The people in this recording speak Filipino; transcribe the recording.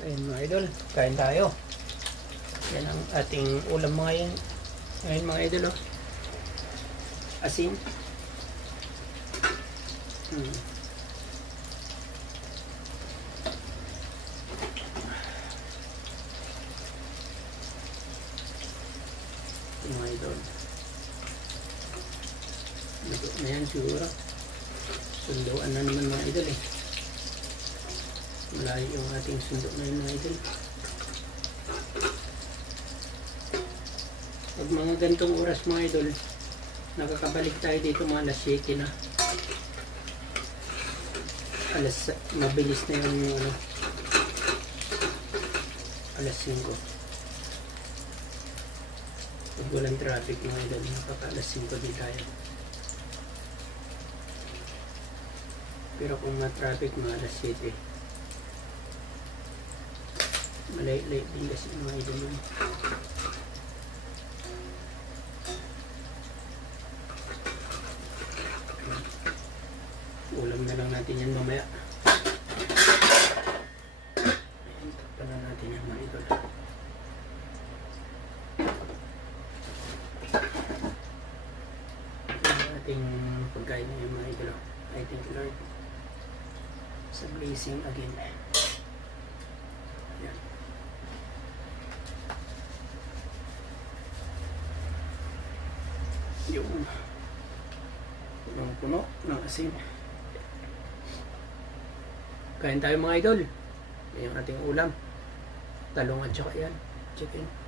Ayun mga idol, kain tayo. Yan ang ating ulam mga yan. Ngayon mga idol, oh. Asin. Mga idol. Luto na yan siguro. Sunduan na naman mga idol eh. Malayo yung ating sundo na yun mga idol. Pag mga gantong oras mga idol, nakakabalik tayo dito mga alas 7 na. Mabilis na yung ano, alas 5. Pag walang traffic mga idol, nakaka-alas 5 din tayo. Pero kung ma-traffic mga alas 7, malay-lay din kasi mga idol yun. Ulam na lang natin yan mamaya. Ayan, takpan na natin yan mga idol. Ang ating pagkain na yung mga idol. I thank you Lord sa blessing again. Ayan. Yung puno ng asin. Kain tayo mga idol. Yan yung ating ulam. Talong at saka yan. Chicken.